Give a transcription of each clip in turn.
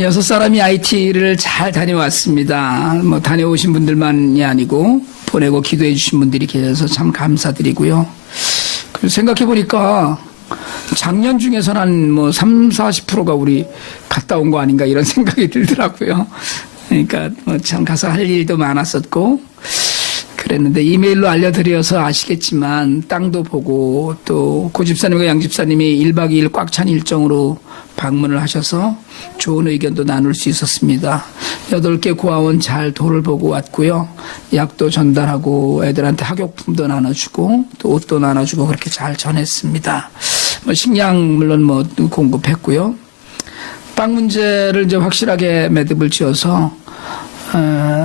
여섯 사람이 IT를 잘 다녀왔습니다. 뭐 다녀오신 분들만이 아니고 보내고 기도해 주신 분들이 계셔서 참 감사드리고요. 그리고 생각해 보니까 작년 중에서는 한 뭐 30-40%가 우리 갔다 온 거 아닌가 이런 생각이 들더라고요. 그러니까 뭐 참 가서 할 일도 많았었고 그랬는데 이메일로 알려드려서 아시겠지만 땅도 보고 또 고 집사님과 양 집사님이 1박 2일 꽉 찬 일정으로 방문을 하셔서 좋은 의견도 나눌 수 있었습니다. 8개 고아원 잘 돌을 보고 왔고요. 약도 전달하고 애들한테 학용품도 나눠주고 또 옷도 나눠주고 그렇게 잘 전했습니다. 뭐 식량 물론 뭐 공급했고요. 빵 문제를 이제 확실하게 매듭을 지어서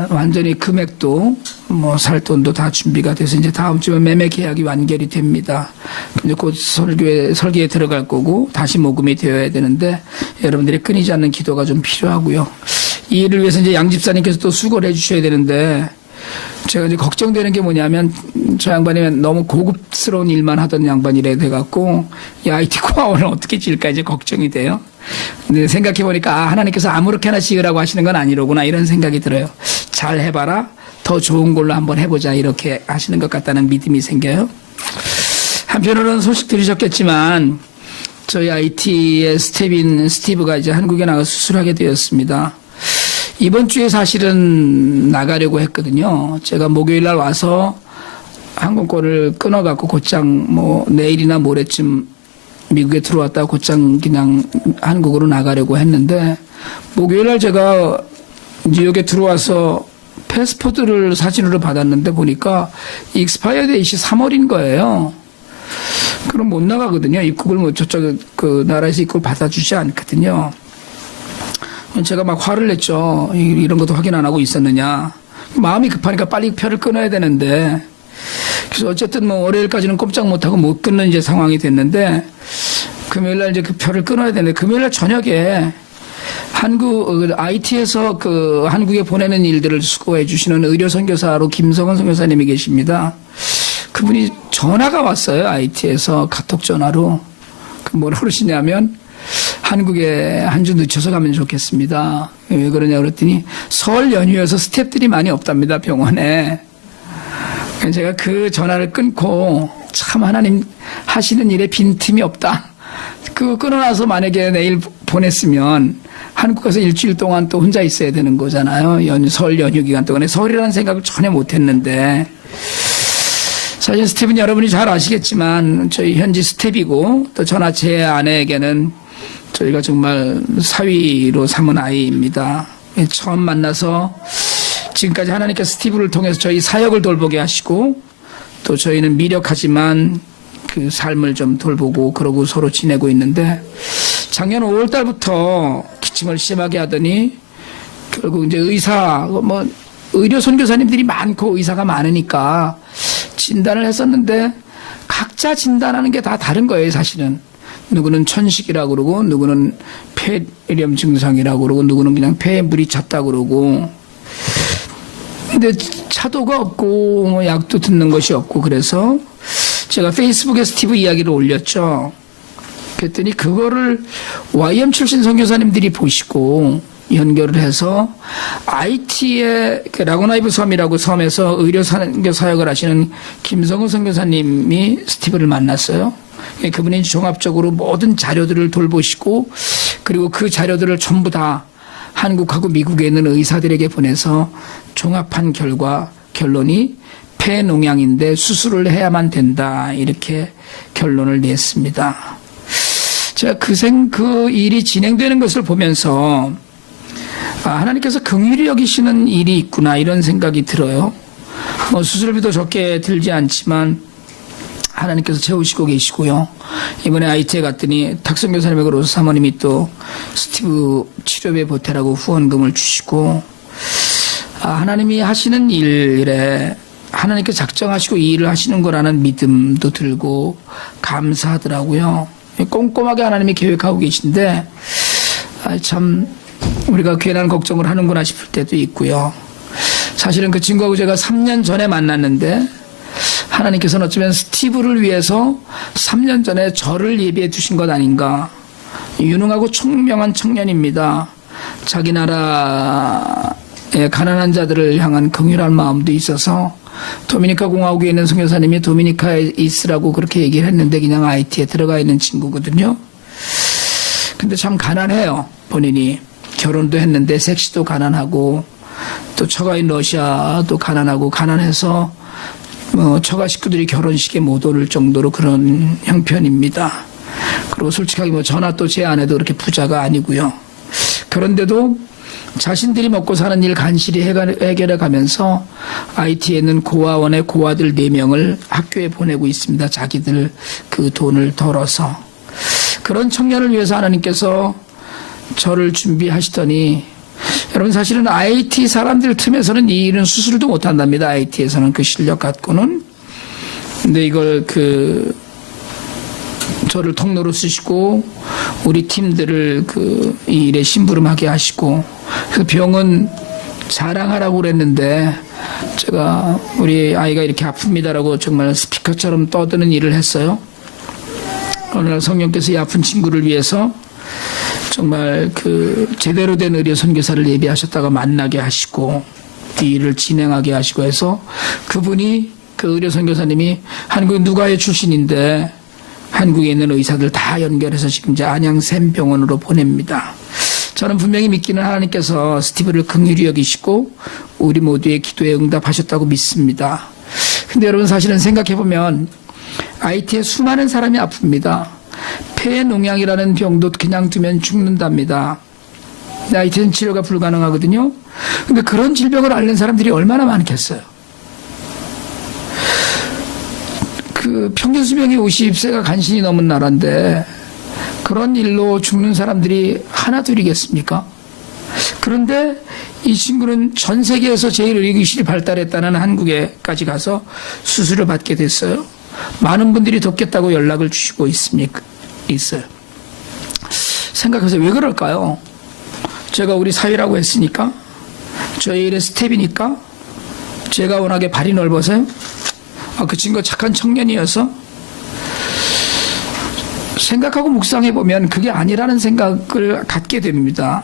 완전히 금액도 뭐 살 돈도 다 준비가 돼서 이제 다음 주에 매매 계약이 완결이 됩니다. 이제 곧 설계에 들어갈 거고 다시 모금이 되어야 되는데 여러분들이 끊이지 않는 기도가 좀 필요하고요. 이 일을 위해서 이제 양 집사님께서 또 수고를 해주셔야 되는데 제가 이제 걱정되는 게 뭐냐면 저 양반이 너무 고급스러운 일만 하던 양반이래 돼갖고 이 IT 고아원을 어떻게 지을까 이제 걱정이 돼요. 근데 생각해보니까 하나님께서 아무렇게나 지으라고 하시는 건 아니로구나 이런 생각이 들어요. 잘 해봐라. 더 좋은 걸로 한번 해보자 이렇게 하시는 것 같다는 믿음이 생겨요. 한편으로는 소식 들으셨겠지만 저희 IT의 스티브가 이제 한국에 나가 수술하게 되었습니다. 이번 주에 사실은 나가려고 했거든요. 제가 목요일 날 와서 항공권을 끊어갖고 곧장 뭐 내일이나 모레쯤 미국에 들어왔다가 곧장 그냥 한국으로 나가려고 했는데 목요일 날 제가 뉴욕에 들어와서 패스포드를 사진으로 받았는데 보니까 익스파이어 데이시 3월인 거예요. 그럼 못 나가거든요. 입국을 뭐 저쪽 그 나라에서 입국을 받아주지 않거든요. 제가 막 화를 냈죠. 이런 것도 확인 안 하고 있었느냐. 마음이 급하니까 빨리 표를 끊어야 되는데 그래서 어쨌든 뭐 월요일까지는 꼼짝 못하고 못 끊는 이제 상황이 됐는데 금요일날 이제 그 표를 끊어야 되는데 금요일날 저녁에 IT에서 그 한국에 보내는 일들을 수고해 주시는 의료 선교사로 김성은 선교사님이 계십니다. 그분이 전화가 왔어요. IT에서 카톡 전화로. 뭐라 그러시냐면 한국에 한 주 늦춰서 가면 좋겠습니다. 왜 그러냐 그랬더니 설 연휴여서 스태프들이 많이 없답니다. 병원에. 제가 그 전화를 끊고 참 하나님 하시는 일에 빈틈이 없다. 그거 끊어놔서 만약에 내일 보냈으면 한국 가서 일주일 동안 또 혼자 있어야 되는 거잖아요. 설 연휴 기간 동안에 설이라는 생각을 전혀 못했는데 사실 스텝은 여러분이 잘 아시겠지만 저희 현지 스텝이고 또 저나 제 아내에게는 저희가 정말 사위로 삼은 아이입니다. 처음 만나서 지금까지 하나님께서 스티브를 통해서 저희 사역을 돌보게 하시고 또 저희는 미력하지만 그 삶을 좀 돌보고 그러고 서로 지내고 있는데 작년 5월 달부터 기침을 심하게 하더니 결국 이제 뭐 의료 선교사님들이 많고 의사가 많으니까 진단을 했었는데 각자 진단하는 게 다 다른 거예요, 사실은. 누구는 천식이라고 그러고 누구는 폐렴 증상이라고 그러고 누구는 그냥 폐에 물이 찼다고 그러고 근데 차도가 없고 뭐 약도 듣는 것이 없고 그래서 제가 페이스북에 스티브 이야기를 올렸죠. 그랬더니 그거를 YM 출신 선교사님들이 보시고 연결을 해서 IT의 라고나이브 섬이라고 섬에서 의료 선교 사역을 하시는 김성우 선교사님이 스티브를 만났어요. 그분이 종합적으로 모든 자료들을 돌보시고 그리고 그 자료들을 전부 다 한국하고 미국에 있는 의사들에게 보내서 종합한 결론이 폐농양인데 수술을 해야만 된다 이렇게 결론을 냈습니다. 제가 그 일이 진행되는 것을 보면서 하나님께서 긍휼히 여기시는 일이 있구나 이런 생각이 들어요. 뭐 수술비도 적게 들지 않지만 하나님께서 채우시고 계시고요. 이번에 IT에 갔더니 탁선교사님의 그로서 사모님이 또 스티브 치료비 보태라고 후원금을 주시고 하나님이 하시는 일에 하나님께서 작정하시고 이 일을 하시는 거라는 믿음도 들고 감사하더라고요. 꼼꼼하게 하나님이 계획하고 계신데 참 우리가 괜한 걱정을 하는구나 싶을 때도 있고요. 사실은 그 친구하고 제가 3년 전에 만났는데 하나님께서는 어쩌면 스티브를 위해서 3년 전에 저를 예비해 두신 것 아닌가. 유능하고 총명한 청년입니다. 자기 나라의 가난한 자들을 향한 긍휼한 마음도 있어서 도미니카 공화국에 있는 선교사님이 도미니카에 있으라고 그렇게 얘기를 했는데 그냥 IT에 들어가 있는 친구거든요. 근데 참 가난해요. 본인이 결혼도 했는데 섹시도 가난하고 또 처가인 러시아도 가난하고 가난해서 처가 식구들이 결혼식에 못 올 정도로 그런 형편입니다. 그리고 솔직하게 전화 또 제 아내도 그렇게 부자가 아니고요. 그런데도 자신들이 먹고 사는 일 간신히 해결해 가면서 IT에 있는 고아원의 고아들 4명을 학교에 보내고 있습니다. 자기들 그 돈을 덜어서. 그런 청년을 위해서 하나님께서 저를 준비하시더니 여러분 사실은 IT 사람들 틈에서는 이 일은 수술도 못한답니다. IT에서는 그 실력 갖고는. 근데 이걸 저를 통로로 쓰시고 우리 팀들을 이 일에 심부름하게 하시고 그래서 병은 자랑하라고 그랬는데 제가 우리 아이가 이렇게 아픕니다라고 정말 스피커처럼 떠드는 일을 했어요. 어느 날 성령께서 이 아픈 친구를 위해서 정말 제대로 된 의료 선교사를 예비하셨다가 만나게 하시고 이 일을 진행하게 하시고 해서 그분이 그 의료 선교사님이 한국 누가의 출신인데 한국에 있는 의사들 다 연결해서 지금 이제 안양샘 병원으로 보냅니다. 저는 분명히 믿기는 하나님께서 스티브를 긍휼히 여기시고 우리 모두의 기도에 응답하셨다고 믿습니다. 근데 여러분 사실은 생각해보면 IT에 수많은 사람이 아픕니다. 폐농양이라는 병도 그냥 두면 죽는답니다. IT는 치료가 불가능하거든요. 근데 그런 질병을 앓는 사람들이 얼마나 많겠어요. 평균 수명이 50세가 간신히 넘은 나라인데 그런 일로 죽는 사람들이 하나둘이겠습니까? 그런데 이 친구는 전 세계에서 제일 의료기술이 발달했다는 한국에까지 가서 수술을 받게 됐어요. 많은 분들이 돕겠다고 연락을 주시고 있어요. 생각해서 왜 그럴까요? 제가 우리 사회라고 했으니까? 저희 일의 스텝이니까? 제가 워낙에 발이 넓어서요? 그 친구가 착한 청년이어서? 생각하고 묵상해보면 그게 아니라는 생각을 갖게 됩니다.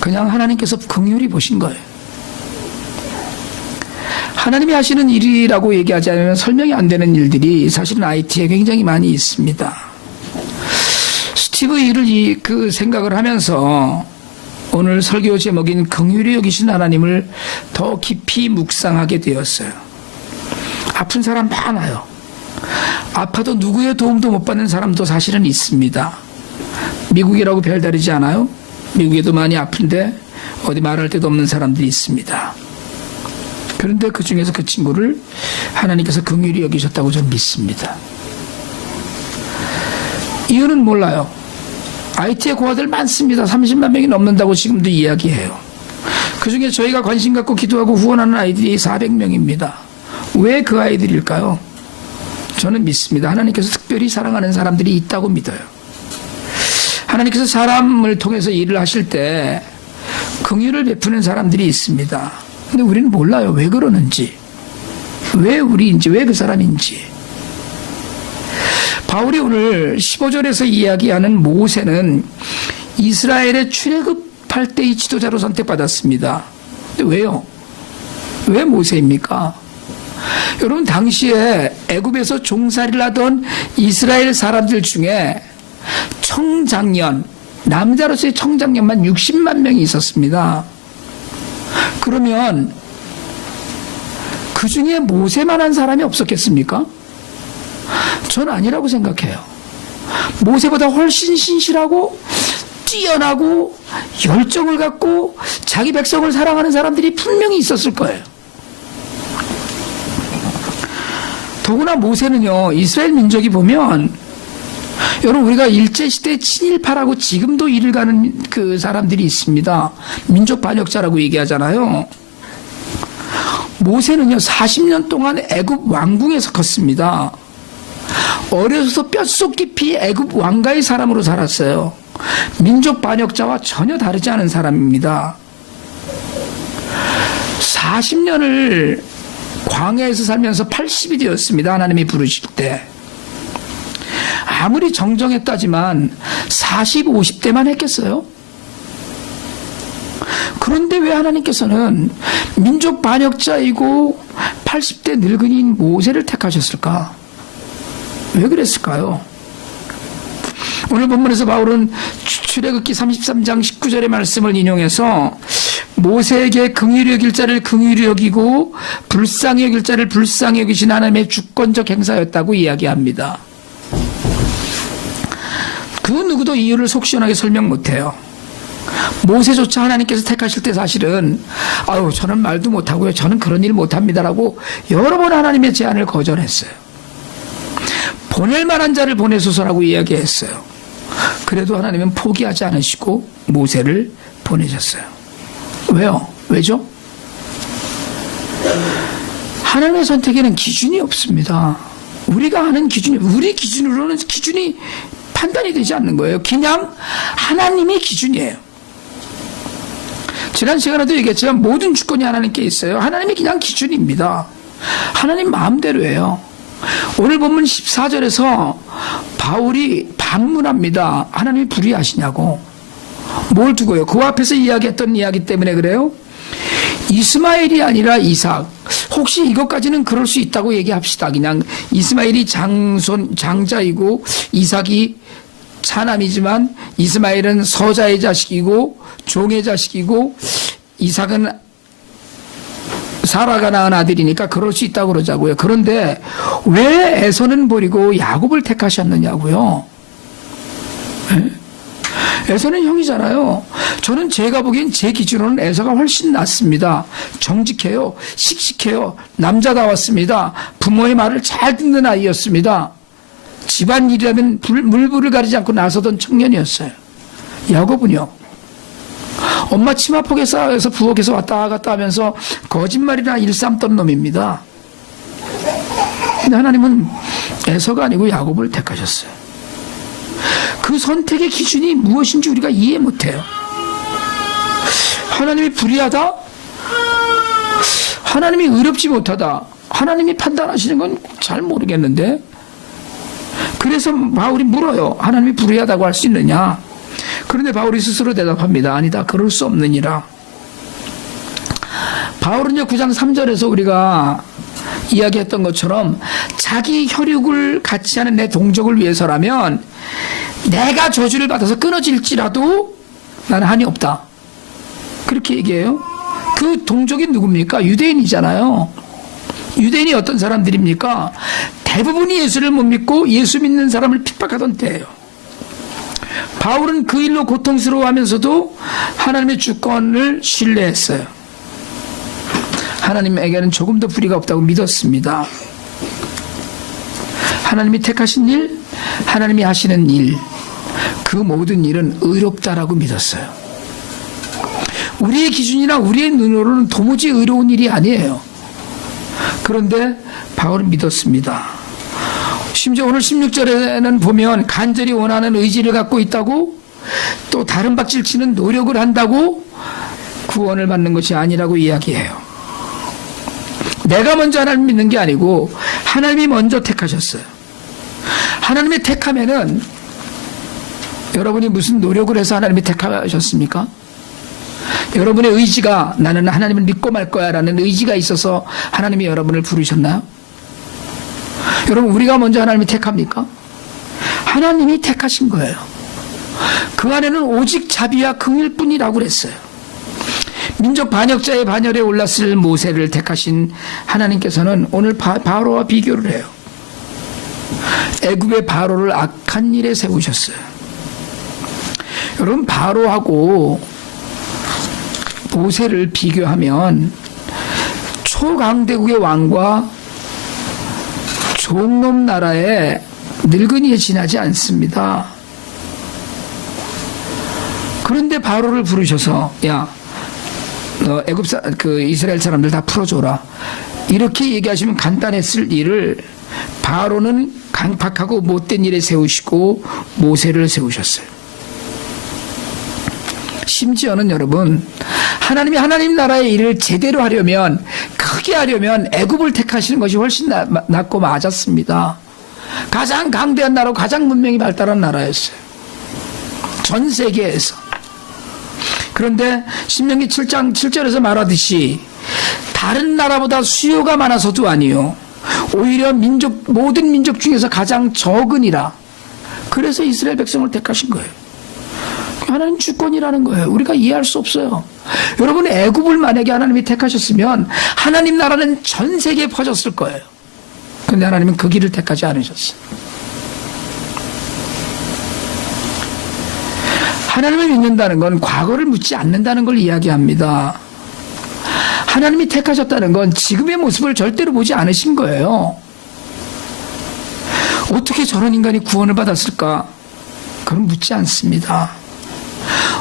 그냥 하나님께서 긍휼히 보신 거예요. 하나님이 하시는 일이라고 얘기하지 않으면 설명이 안 되는 일들이 사실은 IT에 굉장히 많이 있습니다. 스티브 일을 생각을 하면서 오늘 설교 제목인 긍휼히 여기신 하나님을 더 깊이 묵상하게 되었어요. 아픈 사람 많아요. 아파도 누구의 도움도 못 받는 사람도 사실은 있습니다. 미국이라고 별다르지 않아요? 미국에도 많이 아픈데 어디 말할 데도 없는 사람들이 있습니다. 그런데 그 중에서 그 친구를 하나님께서 긍휼히 여기셨다고 저는 믿습니다. 이유는 몰라요. IT의 고아들 많습니다. 30만 명이 넘는다고 지금도 이야기해요. 그 중에 저희가 관심 갖고 기도하고 후원하는 아이들이 400명입니다. 왜 그 아이들일까요? 저는 믿습니다. 하나님께서 특별히 사랑하는 사람들이 있다고 믿어요. 하나님께서 사람을 통해서 일을 하실 때 긍휼을 베푸는 사람들이 있습니다. 근데 우리는 몰라요. 왜 그러는지. 왜 우리인지, 왜 그 사람인지. 바울이 오늘 15절에서 이야기하는 모세는 이스라엘의 출애굽할 때의 지도자로 선택받았습니다. 근데 왜요? 왜 모세입니까? 여러분 당시에 애굽에서 종살이를 하던 이스라엘 사람들 중에 청장년, 남자로서의 청장년만 60만 명이 있었습니다. 그러면 그 중에 모세만한 사람이 없었겠습니까? 전 아니라고 생각해요. 모세보다 훨씬 신실하고 뛰어나고 열정을 갖고 자기 백성을 사랑하는 사람들이 분명히 있었을 거예요. 더구나 모세는요, 이스라엘 민족이 보면, 여러분, 우리가 일제시대 친일파라고 지금도 일을 가는 그 사람들이 있습니다. 민족 반역자라고 얘기하잖아요. 모세는요, 40년 동안 애굽 왕궁에서 컸습니다. 어려서부터 뼛속 깊이 애굽 왕가의 사람으로 살았어요. 민족 반역자와 전혀 다르지 않은 사람입니다. 40년을 광야에서 살면서 80이 되었습니다. 하나님이 부르실 때. 아무리 정정했다지만 40, 50대만 했겠어요? 그런데 왜 하나님께서는 민족 반역자이고 80대 늙은이인 모세를 택하셨을까? 왜 그랬을까요? 오늘 본문에서 바울은 출애굽기 33장 19절의 말씀을 인용해서 모세에게 긍휼히 여길 자를 긍휼히 여기고 불쌍히 여길 자를 불쌍히 여기신 하나님의 주권적 행사였다고 이야기합니다. 그 누구도 이유를 속 시원하게 설명 못해요. 모세조차 하나님께서 택하실 때 사실은 아유 저는 말도 못하고요, 저는 그런 일 못합니다라고 여러 번 하나님의 제안을 거절했어요. 보낼 만한 자를 보내소서라고 이야기했어요. 그래도 하나님은 포기하지 않으시고 모세를 보내셨어요. 왜요? 왜죠? 하나님의 선택에는 기준이 없습니다. 우리가 하는 기준이, 우리 기준으로는 기준이 판단이 되지 않는 거예요. 그냥 하나님이 기준이에요. 지난 시간에도 얘기했지만 모든 주권이 하나님께 있어요. 하나님이 그냥 기준입니다. 하나님 마음대로예요. 오늘 본문 14절에서 바울이 반문합니다. 하나님이 불의하시냐고. 뭘 두고요? 그 앞에서 이야기했던 이야기 때문에 그래요? 이스마엘이 아니라 이삭. 혹시 이것까지는 그럴 수 있다고 얘기합시다. 그냥 이스마엘이 장자이고 이삭이 차남이지만 이스마엘은 서자의 자식이고 종의 자식이고 이삭은 사라가 낳은 아들이니까 그럴 수 있다고 그러자고요. 그런데 왜 에서는 버리고 야곱을 택하셨느냐고요. 에서는 형이잖아요. 저는 제가 보기엔 제 기준으로는 에서가 훨씬 낫습니다. 정직해요. 씩씩해요. 남자다웠습니다. 부모의 말을 잘 듣는 아이였습니다. 집안일이라면 물불을 가리지 않고 나서던 청년이었어요. 야곱은요, 엄마 치마폭에서 부엌에서 왔다 갔다 하면서 거짓말이나 일삼던 놈입니다. 근데 하나님은 에서가 아니고 야곱을 택하셨어요. 그 선택의 기준이 무엇인지 우리가 이해 못해요. 하나님이 불의하다? 하나님이 의롭지 못하다? 하나님이 판단하시는 건 잘 모르겠는데, 그래서 바울이 물어요. 하나님이 불의하다고 할 수 있느냐? 그런데 바울이 스스로 대답합니다. 아니다, 그럴 수 없느니라. 바울은요, 9장 3절에서 우리가 이야기했던 것처럼 자기 혈육을 같이 하는 내 동족을 위해서라면 내가 저주를 받아서 끊어질지라도 나는 한이 없다. 그렇게 얘기해요. 그 동족이 누굽니까? 유대인이잖아요. 유대인이 어떤 사람들입니까? 대부분이 예수를 못 믿고 예수 믿는 사람을 핍박하던 때예요. 바울은 그 일로 고통스러워하면서도 하나님의 주권을 신뢰했어요. 하나님에게는 조금 더 불의가 없다고 믿었습니다. 하나님이 택하신 일, 하나님이 하시는 일, 그 모든 일은 의롭다라고 믿었어요. 우리의 기준이나 우리의 눈으로는 도무지 의로운 일이 아니에요. 그런데 바울은 믿었습니다. 심지어 오늘 16절에는 보면 간절히 원하는 의지를 갖고 있다고, 또 다른 박질 치는 노력을 한다고 구원을 받는 것이 아니라고 이야기해요. 내가 먼저 하나님 믿는 게 아니고 하나님이 먼저 택하셨어요. 하나님이 택하면은 여러분이 무슨 노력을 해서 하나님이 택하셨습니까? 여러분의 의지가 나는 하나님을 믿고 말 거야 라는 의지가 있어서 하나님이 여러분을 부르셨나요? 여러분, 우리가 먼저 하나님이 택합니까? 하나님이 택하신 거예요. 그 안에는 오직 자비와 긍휼뿐이라고 그랬어요. 민족 반역자의 반열에 올랐을 모세를 택하신 하나님께서는 오늘 바로와 비교를 해요. 애굽의 바로를 악한 일에 세우셨어요. 여러분, 바로하고 모세를 비교하면 초강대국의 왕과 종놈 나라의 늙은이에 지나지 않습니다. 그런데 바로를 부르셔서 야, 너 이스라엘 사람들 다 풀어줘라. 이렇게 얘기하시면 간단했을 일을 바로는 강팍하고 못된 일에 세우시고 모세를 세우셨어요. 심지어는 여러분, 하나님이 하나님 나라의 일을 제대로 하려면, 크게 하려면 애굽을 택하시는 것이 훨씬 낫고 맞았습니다. 가장 강대한 나라고 가장 문명이 발달한 나라였어요. 전 세계에서. 그런데 신명기 7장 7절에서 말하듯이 다른 나라보다 수요가 많아서도 아니요 오히려 모든 민족 중에서 가장 적으니라. 그래서 이스라엘 백성을 택하신 거예요. 하나님 주권이라는 거예요. 우리가 이해할 수 없어요. 여러분, 애굽을 만약에 하나님이 택하셨으면 하나님 나라는 전 세계에 퍼졌을 거예요. 그런데 하나님은 그 길을 택하지 않으셨어요. 하나님을 믿는다는 건 과거를 묻지 않는다는 걸 이야기합니다. 하나님이 택하셨다는 건 지금의 모습을 절대로 보지 않으신 거예요. 어떻게 저런 인간이 구원을 받았을까? 그건 묻지 않습니다.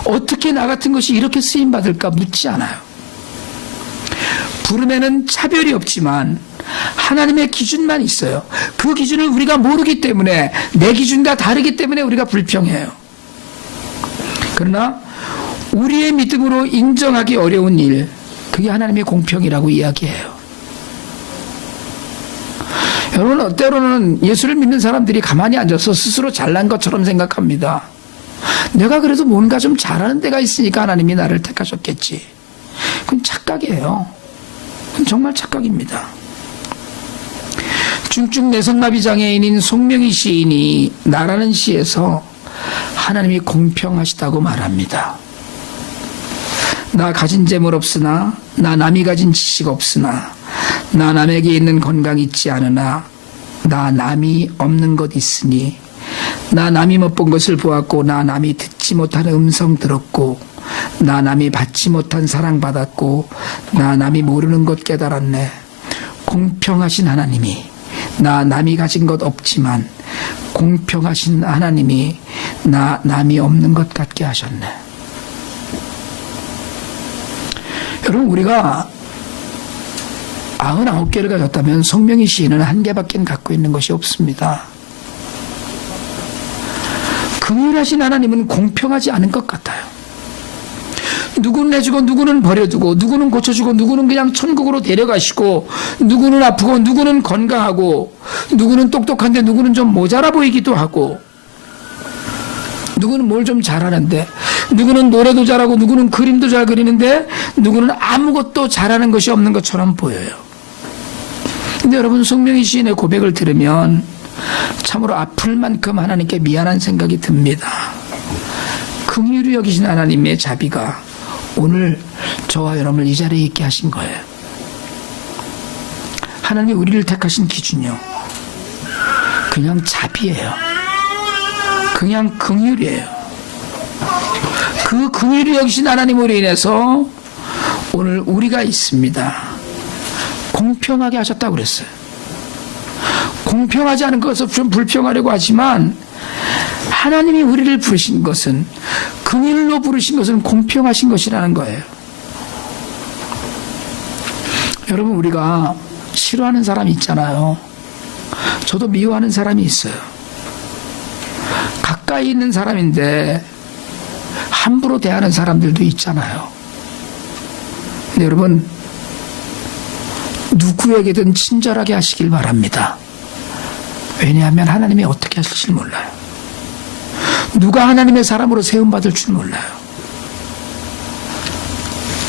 어떻게 나 같은 것이 이렇게 쓰임받을까? 묻지 않아요. 부름에는 차별이 없지만 하나님의 기준만 있어요. 그 기준을 우리가 모르기 때문에, 내 기준과 다르기 때문에 우리가 불평해요. 그러나 우리의 믿음으로 인정하기 어려운 일, 그게 하나님의 공평이라고 이야기해요. 여러분, 때로는 예수를 믿는 사람들이 가만히 앉아서 스스로 잘난 것처럼 생각합니다. 내가 그래도 뭔가 좀 잘하는 데가 있으니까 하나님이 나를 택하셨겠지. 그건 착각이에요. 그건 정말 착각입니다. 중증 내성마비 장애인인 송명희 시인이 나라는 시에서 하나님이 공평하시다고 말합니다. 나 가진 재물 없으나, 나 남이 가진 지식 없으나, 나 남에게 있는 건강 있지 않으나, 나 남이 없는 것 있으니, 나 남이 못 본 것을 보았고, 나 남이 듣지 못한 음성 들었고, 나 남이 받지 못한 사랑 받았고, 나 남이 모르는 것 깨달았네. 공평하신 하나님이, 나 남이 가진 것 없지만 공평하신 하나님이 나 남이 없는 것 같게 하셨네. 여러분, 우리가 99개를 가졌다면 송명희 시인은 1개밖에 갖고 있는 것이 없습니다. 긍휼하신 하나님은 공평하지 않은 것 같아요. 누구는 해주고 누구는 버려두고, 누구는 고쳐주고 누구는 그냥 천국으로 데려가시고, 누구는 아프고 누구는 건강하고, 누구는 똑똑한데 누구는 좀 모자라 보이기도 하고, 누구는 뭘 좀 잘하는데, 누구는 노래도 잘하고 누구는 그림도 잘 그리는데, 누구는 아무것도 잘하는 것이 없는 것처럼 보여요. 근데 여러분, 송명희 시인의 고백을 들으면 참으로 아플 만큼 하나님께 미안한 생각이 듭니다. 긍휼히 여기신 하나님의 자비가 오늘 저와 여러분을 이 자리에 있게 하신 거예요. 하나님이 우리를 택하신 기준이요, 그냥 자비예요. 그냥 긍휼이에요. 그 긍휼히 여기신 하나님으로 인해서 오늘 우리가 있습니다. 공평하게 하셨다고 그랬어요. 공평하지 않은 것을 좀 불평하려고 하지만, 하나님이 우리를 부르신 것은, 긍휼로 부르신 것은 공평하신 것이라는 거예요. 여러분, 우리가 싫어하는 사람이 있잖아요. 저도 미워하는 사람이 있어요. 가까이 있는 사람인데 함부로 대하는 사람들도 있잖아요. 근데 여러분, 누구에게든 친절하게 하시길 바랍니다. 왜냐하면 하나님이 어떻게 하실지 몰라요. 누가 하나님의 사람으로 세움받을 줄 몰라요.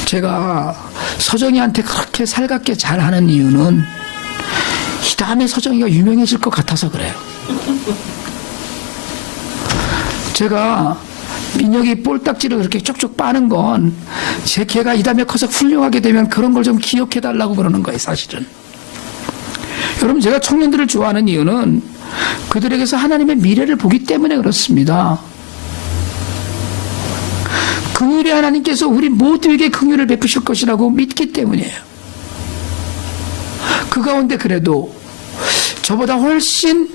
제가 서정이한테 그렇게 살갑게 잘하는 이유는 이 다음에 서정이가 유명해질 것 같아서 그래요. 제가 민혁이 볼딱지를 그렇게 쪽쪽 빠는 건 제 걔가 이 다음에 커서 훌륭하게 되면 그런 걸 좀 기억해달라고 그러는 거예요, 사실은. 여러분, 제가 청년들을 좋아하는 이유는 그들에게서 하나님의 미래를 보기 때문에 그렇습니다. 긍휼의 하나님께서 우리 모두에게 긍휼을 베푸실 것이라고 믿기 때문이에요. 그 가운데 그래도 저보다 훨씬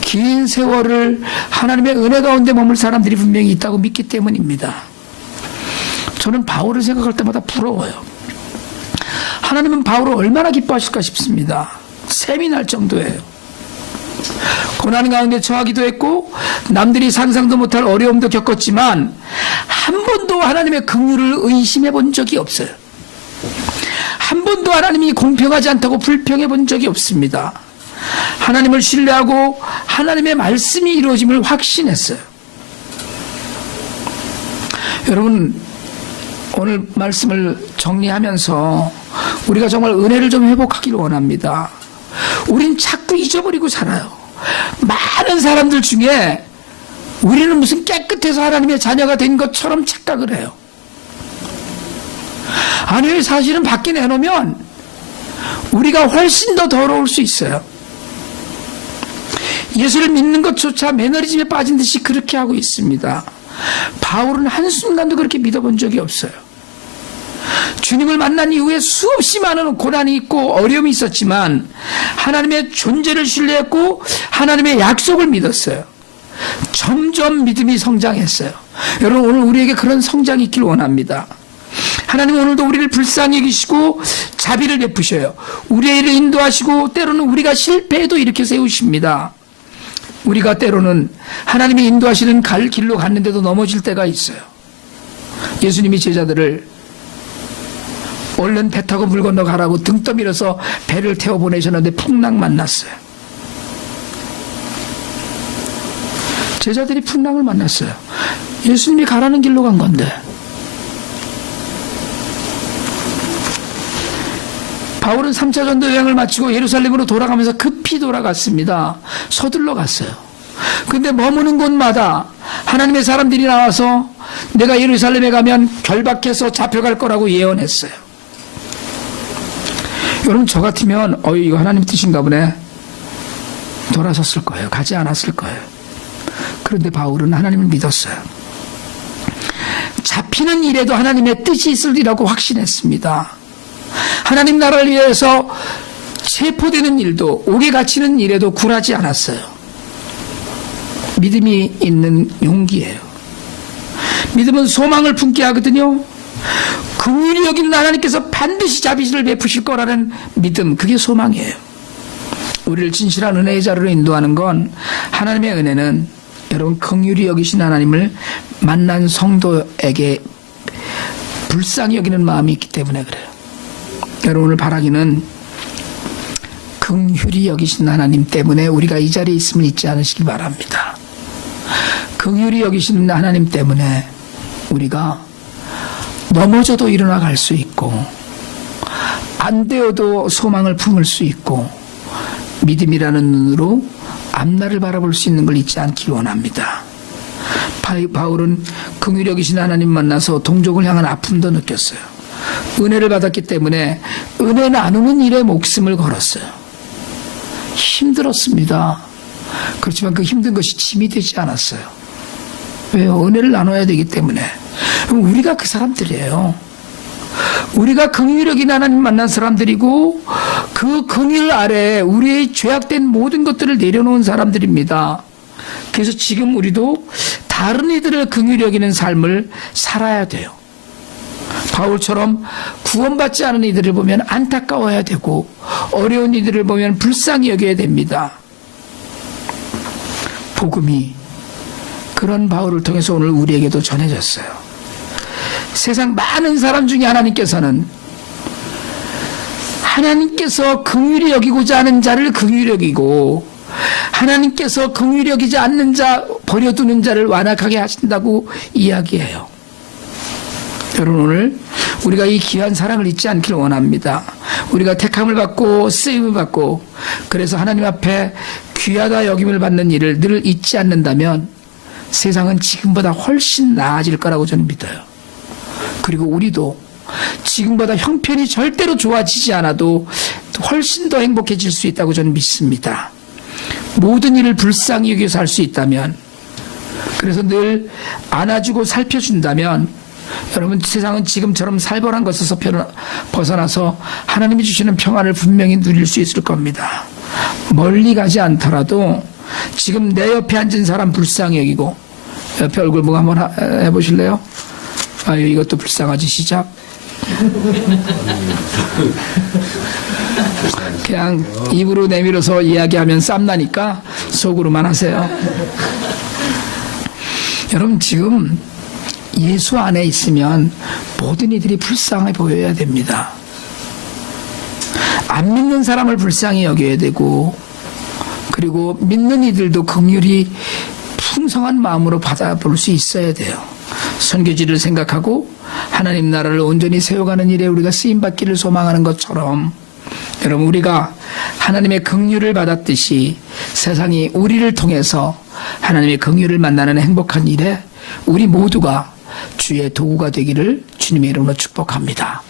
긴 세월을 하나님의 은혜 가운데 머물 사람들이 분명히 있다고 믿기 때문입니다. 저는 바울을 생각할 때마다 부러워요. 하나님은 바울을 얼마나 기뻐하실까 싶습니다. 샘이 날 정도예요. 고난 가운데 처하기도 했고 남들이 상상도 못할 어려움도 겪었지만 한 번도 하나님의 긍휼을 의심해 본 적이 없어요. 한 번도 하나님이 공평하지 않다고 불평해 본 적이 없습니다. 하나님을 신뢰하고 하나님의 말씀이 이루어짐을 확신했어요. 여러분, 오늘 말씀을 정리하면서 우리가 정말 은혜를 좀 회복하기를 원합니다. 우린 자꾸 잊어버리고 살아요. 많은 사람들 중에 우리는 무슨 깨끗해서 하나님의 자녀가 된 것처럼 착각을 해요. 아니, 사실은 밖에 내놓으면 우리가 훨씬 더 더러울 수 있어요. 예수를 믿는 것조차 매너리즘에 빠진 듯이 그렇게 하고 있습니다. 바울은 한순간도 그렇게 믿어본 적이 없어요. 주님을 만난 이후에 수없이 많은 고난이 있고 어려움이 있었지만 하나님의 존재를 신뢰했고 하나님의 약속을 믿었어요. 점점 믿음이 성장했어요. 여러분, 오늘 우리에게 그런 성장이 있길 원합니다. 하나님 오늘도 우리를 불쌍히 여기시고 자비를 베푸셔요. 우리의 일을 인도하시고 때로는 우리가 실패해도 이렇게 세우십니다. 우리가 때로는 하나님이 인도하시는 길로 갔는데도 넘어질 때가 있어요. 예수님이 제자들을 얼른 배 타고 물 건너 가라고 등 떠밀어서 배를 태워 보내셨는데 풍랑 만났어요. 제자들이 풍랑을 만났어요. 예수님이 가라는 길로 간 건데. 바울은 3차 전도 여행을 마치고 예루살렘으로 돌아가면서 급히 돌아갔습니다. 서둘러 갔어요. 근데 머무는 곳마다 하나님의 사람들이 나와서 내가 예루살렘에 가면 결박해서 잡혀갈 거라고 예언했어요. 여러분, 저 같으면 이거 하나님 뜻인가 보네. 돌아섰을 거예요. 가지 않았을 거예요. 그런데 바울은 하나님을 믿었어요. 잡히는 일에도 하나님의 뜻이 있으리라고 확신했습니다. 하나님 나라를 위해서 체포되는 일도, 옥에 갇히는 일에도 굴하지 않았어요. 믿음이 있는 용기예요. 믿음은 소망을 품게 하거든요. 긍휼히 여기는 하나님께서 반드시 자비를 베푸실 거라는 믿음, 그게 소망이에요. 우리를 진실한 은혜의 자리로 인도하는 건, 하나님의 은혜는 여러분 긍휼히 여기신 하나님을 만난 성도에게 불쌍히 여기는 마음이 있기 때문에 그래요. 여러분, 오늘 바라기는 긍휼히 여기신 하나님 때문에 우리가 이 자리에 있음을 잊지 않으시기 바랍니다. 긍휼히 여기신 하나님 때문에 우리가 넘어져도 일어나 갈 수 있고, 안 되어도 소망을 품을 수 있고, 믿음이라는 눈으로 앞날을 바라볼 수 있는 걸 잊지 않기 원합니다. 바울은 긍휼히 여기신 하나님 만나서 동족을 향한 아픔도 느꼈어요. 은혜를 받았기 때문에 은혜 나누는 일에 목숨을 걸었어요. 힘들었습니다. 그렇지만 그 힘든 것이 짐이 되지 않았어요. 왜요? 은혜를 나눠야 되기 때문에. 우리가 그 사람들이에요. 우리가 긍휼히 여긴 하나님 만난 사람들이고, 그 긍휼 아래에 우리의 죄악된 모든 것들을 내려놓은 사람들입니다. 그래서 지금 우리도 다른 이들을 긍휼히 여기는 삶을 살아야 돼요. 바울처럼 구원받지 않은 이들을 보면 안타까워야 되고, 어려운 이들을 보면 불쌍히 여겨야 됩니다. 복음이 그런 바울을 통해서 오늘 우리에게도 전해졌어요. 세상 많은 사람 중에 하나님께서 긍휼히 여기고자 하는 자를 긍휼히 여기고, 하나님께서 긍휼히 여기지 않는 자, 버려두는 자를 완악하게 하신다고 이야기해요. 여러분, 오늘 우리가 이 귀한 사랑을 잊지 않길 원합니다. 우리가 택함을 받고 쓰임을 받고, 그래서 하나님 앞에 귀하다 여김을 받는 일을 늘 잊지 않는다면 세상은 지금보다 훨씬 나아질 거라고 저는 믿어요. 그리고 우리도 지금보다 형편이 절대로 좋아지지 않아도 훨씬 더 행복해질 수 있다고 저는 믿습니다. 모든 일을 불쌍히 여겨서 할 수 있다면, 그래서 늘 안아주고 살펴준다면, 여러분, 세상은 지금처럼 살벌한 것에서 벗어나서 하나님이 주시는 평안을 분명히 누릴 수 있을 겁니다. 멀리 가지 않더라도 지금 내 옆에 앉은 사람 불쌍히 여기고, 옆에 얼굴 보고 한번 해보실래요? 아유, 이것도 불쌍하지, 시작. 그냥 입으로 내밀어서 이야기하면 쌈나니까 속으로만 하세요. 여러분, 지금 예수 안에 있으면 모든 이들이 불쌍해 보여야 됩니다. 안 믿는 사람을 불쌍히 여겨야 되고, 그리고 믿는 이들도 긍휼히 풍성한 마음으로 받아볼 수 있어야 돼요. 선교지를 생각하고 하나님 나라를 온전히 세워가는 일에 우리가 쓰임받기를 소망하는 것처럼 여러분 우리가 하나님의 긍휼을 받았듯이 세상이 우리를 통해서 하나님의 긍휼을 만나는 행복한 일에 우리 모두가 주의 도구가 되기를 주님의 이름으로 축복합니다.